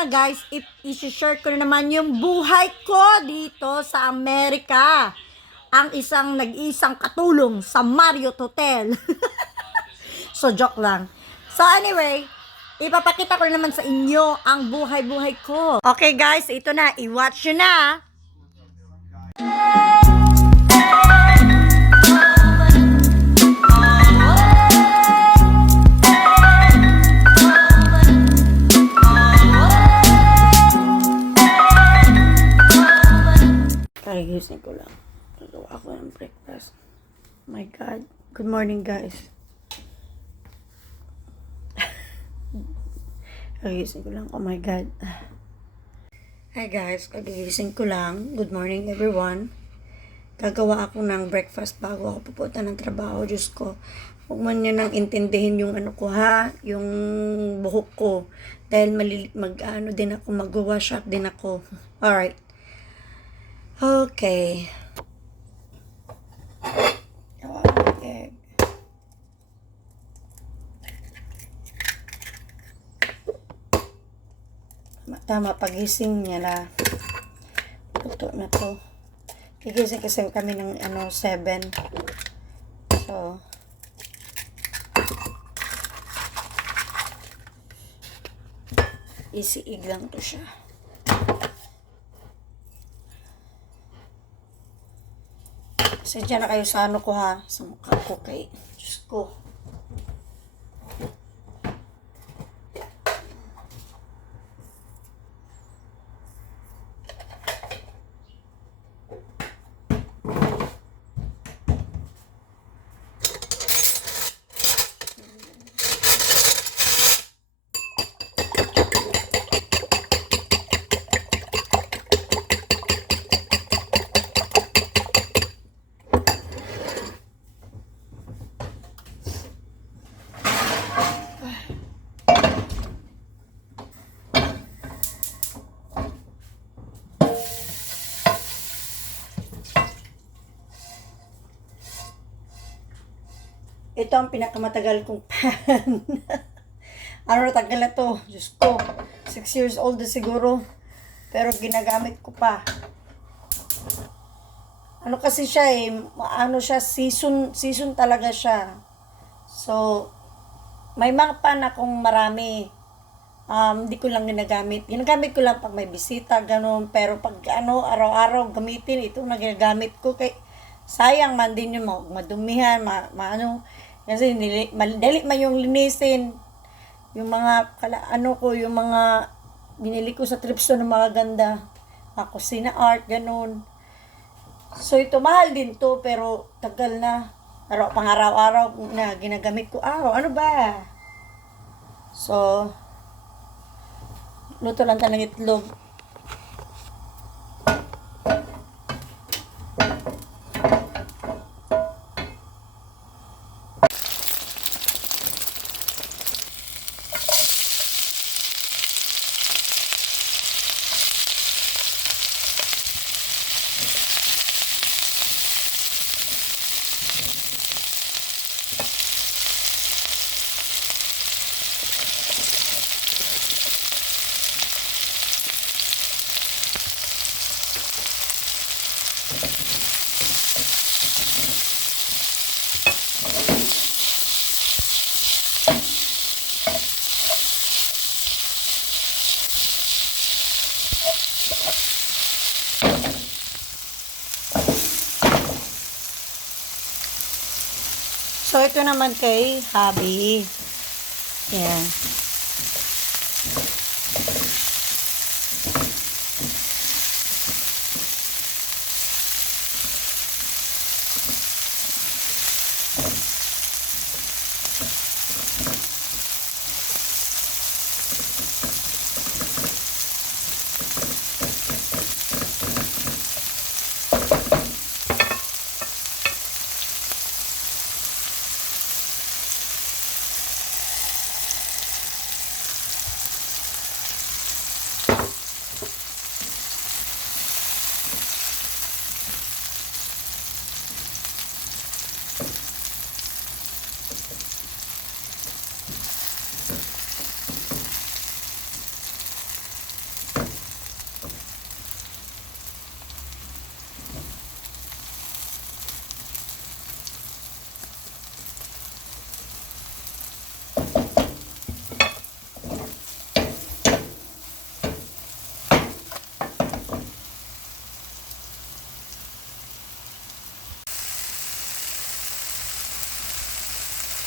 na guys, i- i-share ko na naman yung buhay ko dito sa Amerika. Ang isang nag-isang katulong sa Marriott Hotel. so, joke lang. So, anyway, ipapakita ko na naman sa inyo ang buhay-buhay ko. Okay guys, ito na. I-watch nyo na. Kagising ng breakfast. My God. Good morning, guys. Kagising ko lang. Oh my God. Hi guys, kagigising ko lang. Good morning everyone. Gagawa ako ng breakfast bago ako pupunta ng trabaho. Diyos ko, huwag man niya nang intindihin yung ano ko ha, yung buhok ko. Dahil mali, mag, ano din ako, mag-wash up din ako. Alright. Okay. Gawa ko ng egg. Tama- pagising niya na puto na to. Gigising kasi kami ng ano, 7. So, isiig lang to siya. Sadya na kayo sa ano ko ha, sa mukha ko kay Diyos ko. Ito ang pinakamatagal kong pan. ano na tagal na to? Diyos ko. Six years old na siguro. Pero ginagamit ko pa. Ano kasi siya eh, ano siya, season, season talaga siya. So, may mga pan akong marami. Um, hindi ko lang ginagamit. Ginagamit ko lang pag may bisita, ganun. Pero pag ano, araw-araw gamitin, ito na ginagamit ko. Kay, sayang man din yung ma- madumihan, ma, ma ano, kasi nili, madali man yung linisin. Yung mga, kala, ano ko, yung mga, binili ko sa tripso ng mga ganda. Mga kusina art, ganun. So, ito, mahal din to, pero tagal na. Araw, pang araw-araw na ginagamit ko. Araw, ano ba? So, luto lang tayo itlog. Ito naman kay Habi. Yan.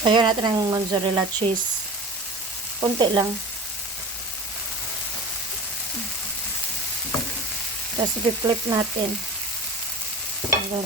Lagyan natin ng mozzarella cheese. Kunti lang. Tapos i-flip natin. Ayan.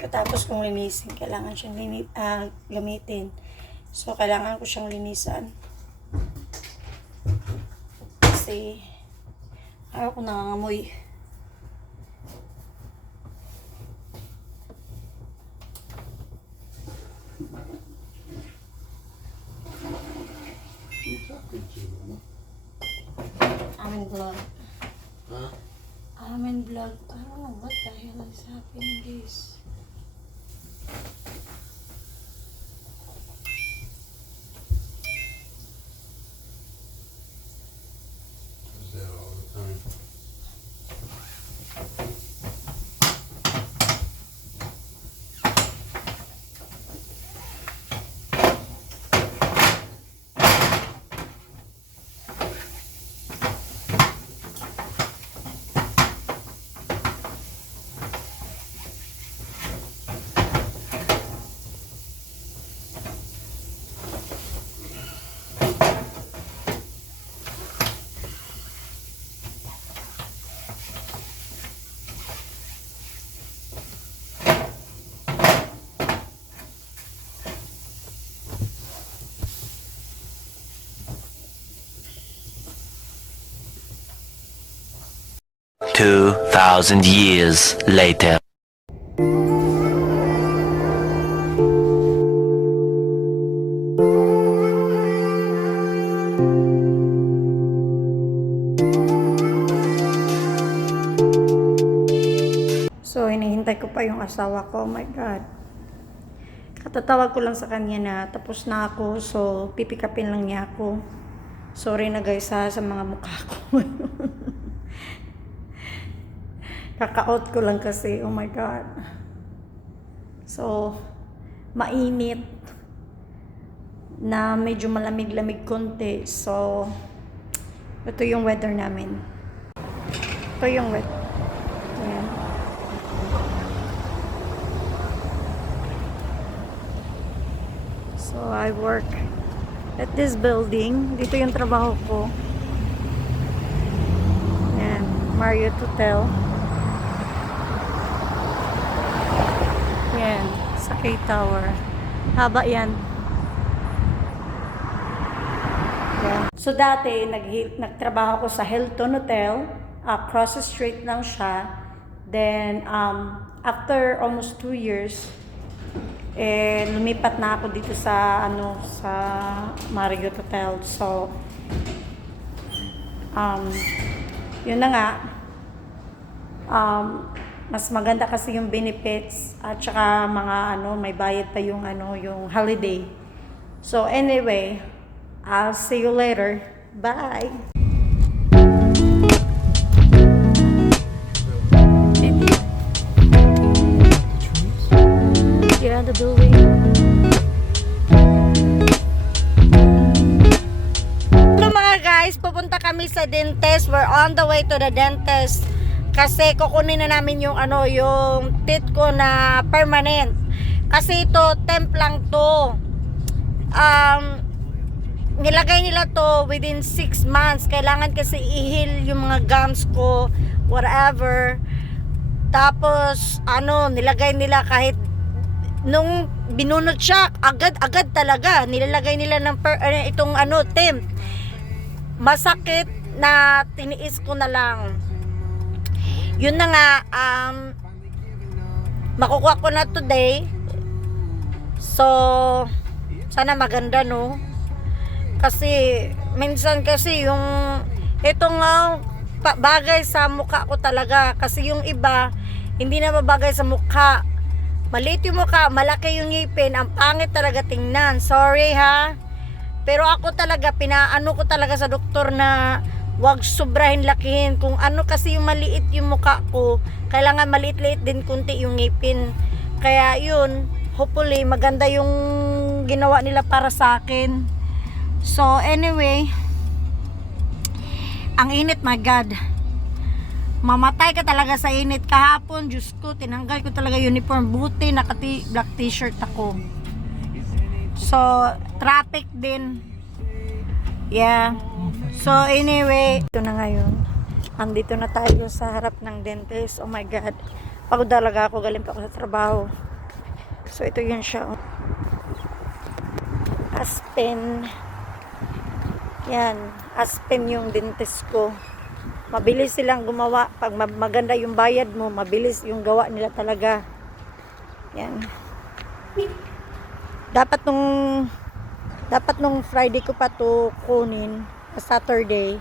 Katapos kong linisin, kailangan siyang lini, ah, gamitin. So, kailangan ko siyang linisan. Kasi, ayaw ko nangangamoy. I'm in vlog. Huh? I'm in vlog. I don't know what the hell is happening, guys. 2,000 years later. So, hinihintay ko pa yung asawa ko. Oh my God. Katatawag ko lang sa kanya na tapos na ako. So, pipikapin lang niya ako. Sorry na guys ha, sa mga mukha ko. Kaka-out ko lang kasi. Oh my God. So, mainit na medyo malamig-lamig konti. So, ito yung weather namin. Ito yung weather. Ayan. So, I work at this building. Dito yung trabaho ko. Yan. Marriott Hotel. Yan. Sa K-Tower. Haba yan. Yan. So, dati, nag nagtrabaho ko sa Hilton Hotel. Across the street lang siya. Then, um, after almost two years, eh, lumipat na ako dito sa, ano, sa Marriott Hotel. So, um, yun na nga, um, mas maganda kasi yung benefits at saka mga ano, may bayad pa yung ano, yung holiday. So anyway, I'll see you later. Bye. Yeah, the building. Hello mga guys, pupunta kami sa dentist. We're on the way to the dentist. Kasi kukunin na namin yung ano, yung teeth ko na permanent. Kasi ito, temp lang to. Um, nilagay nila to within 6 months. Kailangan kasi i-heal yung mga gums ko, whatever. Tapos, ano, nilagay nila kahit nung binunot siya, agad-agad talaga. Nilalagay nila ng per, eh, itong ano, temp. Masakit na tiniis ko na lang. Yun na nga, um, makukuha ko na today. So, sana maganda, no? Kasi, minsan kasi yung, ito nga, bagay sa mukha ko talaga. Kasi yung iba, hindi na babagay sa mukha. Maliit yung mukha, malaki yung ngipin, ang pangit talaga tingnan. Sorry ha. Pero ako talaga, pinaano ko talaga sa doktor na wag sobrahin lakihin. Kung ano kasi yung maliit yung mukha ko, kailangan maliit-liit din kunti yung ngipin. Kaya yun, hopefully maganda yung ginawa nila para sa akin. So anyway, ang init my God. Mamatay ka talaga sa init kahapon. Diyos ko, tinanggal ko talaga uniform. Buti, naka black t-shirt ako. So, traffic din. Yeah. So, anyway, ito na ngayon. Andito na tayo sa harap ng dentist. Oh my God. Pagod talaga ako. Galing pa ako sa trabaho. So, ito yun siya. oh. Aspen. Yan. Aspen yung dentist ko. Mabilis silang gumawa. Pag ma- maganda yung bayad mo, mabilis yung gawa nila talaga. Yan. Dapat nung dapat nung Friday ko pa to kunin, Saturday.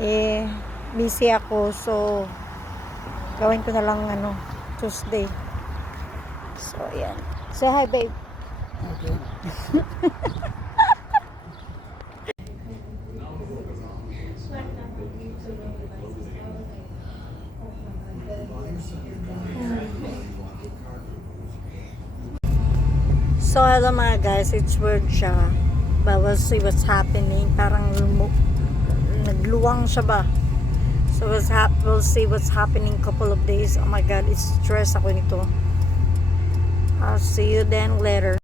Eh busy ako so gawin ko na lang ano Tuesday. So yan. Say hi babe. So, hello mga guys, it's weird siya. But we'll see what's happening. Parang lumu- nagluwang siya ba? So, what's hap- we'll see what's happening couple of days. Oh my God, it's stress ako nito. I'll see you then later.